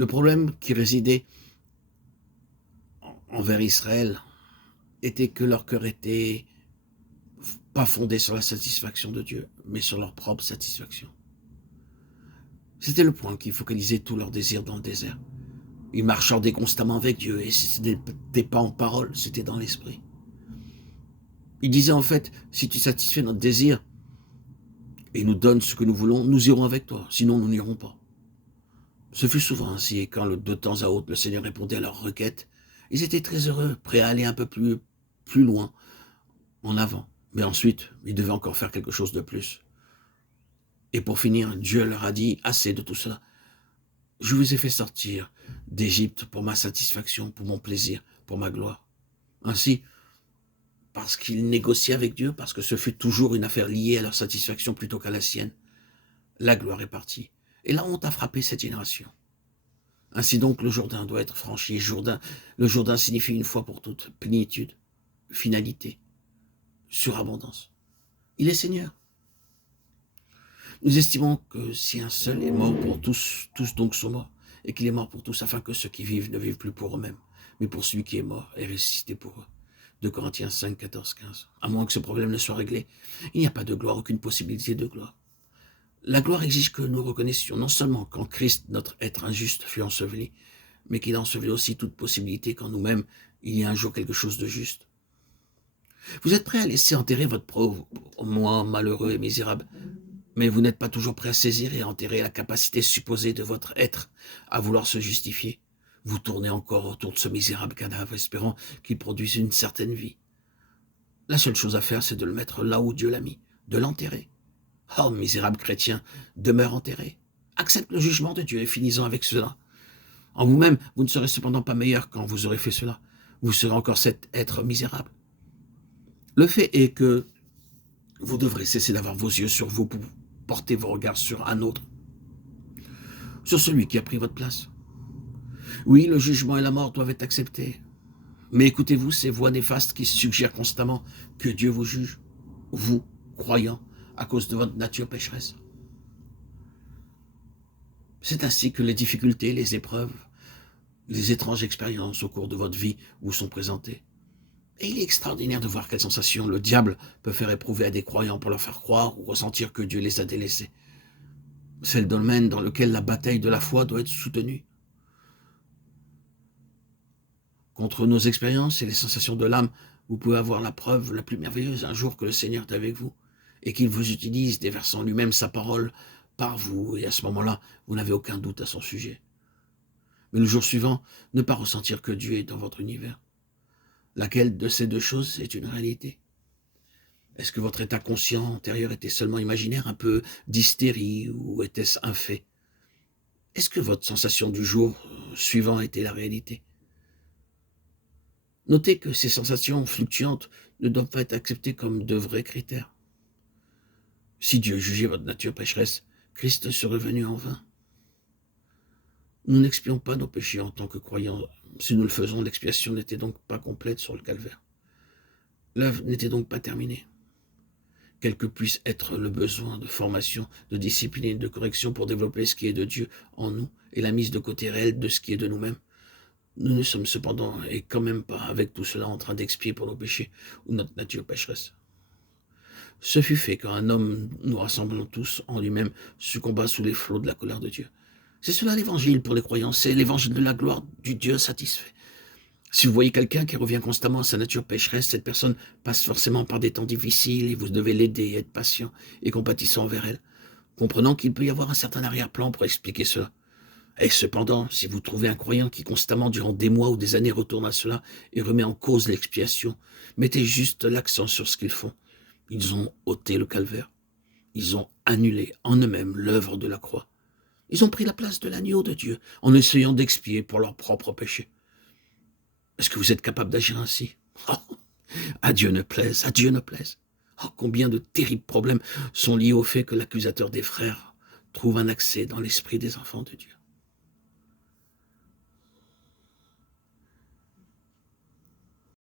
Le problème qui résidait envers Israël était que leur cœur était pas fondé sur la satisfaction de Dieu, mais sur leur propre satisfaction. C'était le point qui focalisait tous leurs désirs dans le désert. Ils marchandaient constamment avec Dieu, et ce n'était pas en parole, c'était dans l'esprit. Ils disaient en fait, si tu satisfais notre désir et nous donnes ce que nous voulons, nous irons avec toi, sinon nous n'irons pas. Ce fut souvent ainsi, et quand de temps à autre le Seigneur répondait à leurs requêtes, ils étaient très heureux, prêts à aller un peu plus loin, en avant. Mais ensuite, ils devaient encore faire quelque chose de plus. Et pour finir, Dieu leur a dit, assez de tout cela. Je vous ai fait sortir d'Égypte pour ma satisfaction, pour mon plaisir, pour ma gloire. Ainsi, parce qu'ils négociaient avec Dieu, parce que ce fut toujours une affaire liée à leur satisfaction plutôt qu'à la sienne, la gloire est partie. Et la honte a frappé cette génération. Ainsi donc, le Jourdain doit être franchi. Le Jourdain signifie une fois pour toutes plénitude, finalité, surabondance. Il est Seigneur. Nous estimons que si un seul est mort pour tous, tous donc sont morts, et qu'il est mort pour tous, afin que ceux qui vivent ne vivent plus pour eux-mêmes, mais pour celui qui est mort et ressuscité pour eux. 2 Corinthiens 5, 14, 15. À moins que ce problème ne soit réglé, il n'y a pas de gloire, aucune possibilité de gloire. La gloire exige que nous reconnaissions non seulement qu'en Christ notre être injuste fut enseveli, mais qu'il a enseveli aussi toute possibilité qu'en nous-mêmes il y a un jour quelque chose de juste. Vous êtes prêt à laisser enterrer votre pauvre, moi malheureux et misérable, mais vous n'êtes pas toujours prêt à saisir et à enterrer la capacité supposée de votre être à vouloir se justifier. Vous tournez encore autour de ce misérable cadavre, espérant qu'il produise une certaine vie. La seule chose à faire, c'est de le mettre là où Dieu l'a mis, de l'enterrer. Oh, misérable chrétien, demeure enterré. Accepte le jugement de Dieu et finissons avec cela. En vous-même, vous ne serez cependant pas meilleur quand vous aurez fait cela. Vous serez encore cet être misérable. Le fait est que vous devrez cesser d'avoir vos yeux sur vous pour porter vos regards sur un autre, sur celui qui a pris votre place. Oui, le jugement et la mort doivent être acceptés. Mais écoutez-vous ces voix néfastes qui suggèrent constamment que Dieu vous juge, vous, croyants, à cause de votre nature pécheresse. C'est ainsi que les difficultés, les épreuves, les étranges expériences au cours de votre vie vous sont présentées. Et il est extraordinaire de voir quelle sensation le diable peut faire éprouver à des croyants pour leur faire croire ou ressentir que Dieu les a délaissés. C'est le domaine dans lequel la bataille de la foi doit être soutenue. Contre nos expériences et les sensations de l'âme, vous pouvez avoir la preuve la plus merveilleuse un jour que le Seigneur est avec vous et qu'il vous utilise, déversant lui-même sa parole par vous, et à ce moment-là, vous n'avez aucun doute à son sujet. Mais le jour suivant, ne pas ressentir que Dieu est dans votre univers. Laquelle de ces deux choses est une réalité? Est-ce que votre état conscient antérieur était seulement imaginaire, un peu d'hystérie, ou était-ce un fait? Est-ce que votre sensation du jour suivant était la réalité? Notez que ces sensations fluctuantes ne doivent pas être acceptées comme de vrais critères. Si Dieu jugeait votre nature pécheresse, Christ serait venu en vain. Nous n'expions pas nos péchés en tant que croyants. Si nous le faisons, l'expiation n'était donc pas complète sur le calvaire. L'œuvre n'était donc pas terminée. Quel que puisse être le besoin de formation, de discipline et de correction pour développer ce qui est de Dieu en nous et la mise de côté réelle de ce qui est de nous-mêmes, nous ne sommes cependant et quand même pas avec tout cela en train d'expier pour nos péchés ou notre nature pécheresse. Ce fut fait quand un homme, nous rassemblant tous en lui-même, succomba sous les flots de la colère de Dieu. C'est cela l'évangile pour les croyants, c'est l'évangile de la gloire du Dieu satisfait. Si vous voyez quelqu'un qui revient constamment à sa nature pécheresse, cette personne passe forcément par des temps difficiles et vous devez l'aider et être patient et compatissant envers elle, comprenant qu'il peut y avoir un certain arrière-plan pour expliquer cela. Et cependant, si vous trouvez un croyant qui constamment, durant des mois ou des années, retourne à cela et remet en cause l'expiation, mettez juste l'accent sur ce qu'ils font. Ils ont ôté le calvaire. Ils ont annulé en eux-mêmes l'œuvre de la croix. Ils ont pris la place de l'agneau de Dieu en essayant d'expier pour leurs propres péchés. Est-ce que vous êtes capable d'agir ainsi? Oh, à Dieu ne plaise, à Dieu ne plaise. Oh, combien de terribles problèmes sont liés au fait que l'accusateur des frères trouve un accès dans l'esprit des enfants de Dieu.